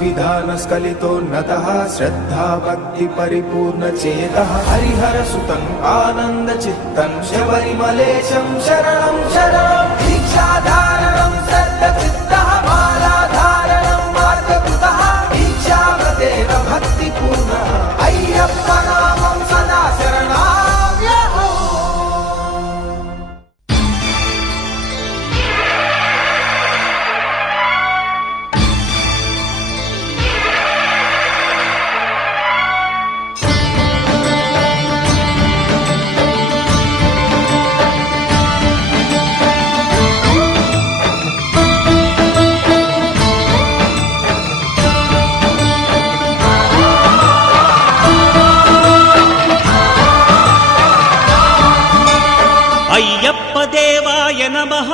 विधानस्खलितोन्नतः श्रद्धा भक्ति परिपूर्ण चेतः हरिहर सुतं आनंद चित्तं शबरिमलेशं शरणं शरणं दीक्षाधारणं श्रद्धचित्तः मालाधारणं मार्गकृतः दीक्षावदेव भक्तिपूर्णः अय्यप्प नामं सदा शरणाम्यहम्। అయ్యప్ప దేవాయ నమః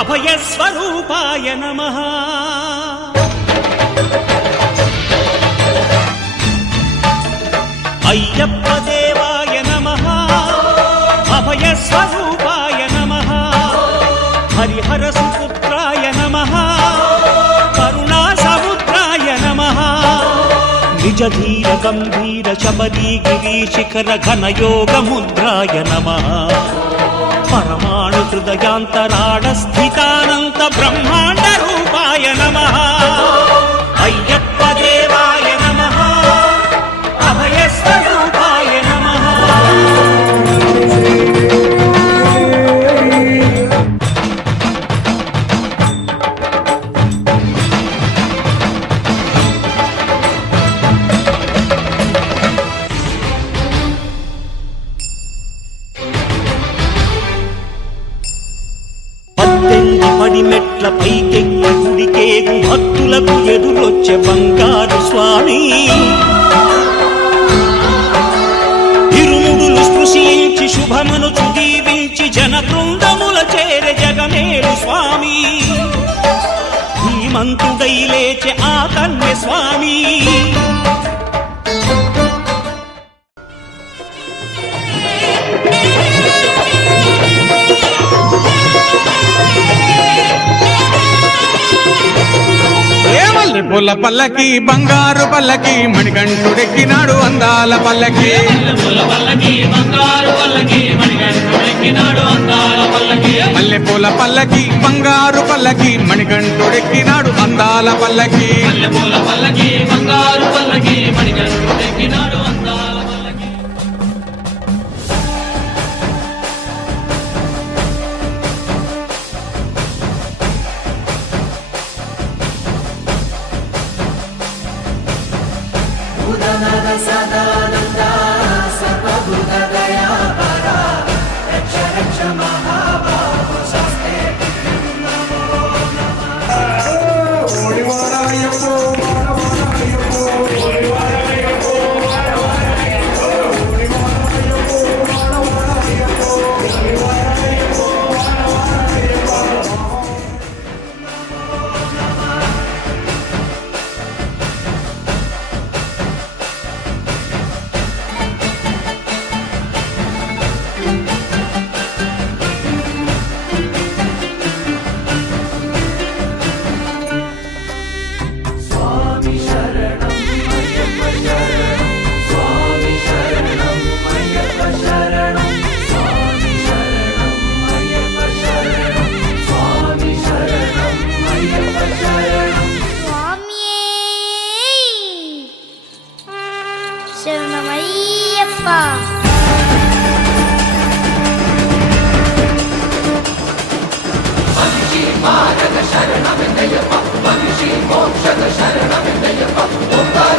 అభయ స్వరూపాయ నమః అయ్యప్ప దేవాయ నమః అభయ స్వరూపాయ నమః హరిహర సుపుత్రాయ నమః కరుణా సముద్రాయ నమః నిజ ధీర గంభీర శబరీ గిరి శిఖర ఘన యోగ ముద్రాయ నమః పరమాణు హృదయాంతరాళ స్థితానంత బ్రహ్మాండ రూపాయ నమః అయ్యప్ప దేవాయ నమః అభయ స్వరూపాయ నమః। పడిమెట్ల పైకెక్కి గుడికేగు భక్తులకు ఎదురొచ్చే బంగారు స్వామి ఇరుముడులు స్పృశించి శుభమును చుదీవించి జన బృందముల చేరే జగమేలు స్వామి ధీమంతుడై లేచే ఆ కన్య స్వామి పూల పల్లకి బంగారు పల్లకి మణికంఠుడెక్కినాడు అందాల పల్లకి మల్లె పూల పల్లకి బంగారు పల్లకి మణికంఠుడెక్కినాడు అందాల పల్లకి సదానంద సర్వభూత దయాపరా రక్ష రక్ష మహాబాహో శాస్త్రే నమో నమః। ఓడివారాయప్పో వాడవారాయప్పో ఓడివారాయప్పో వాడవారాయప్పో ఓడివారాయప్పో వాడవారాయప్పో ఓడివారాయప్పో వాడవారాయప్పో శరణమయ్యప్ప। శరణమయ్యప్ప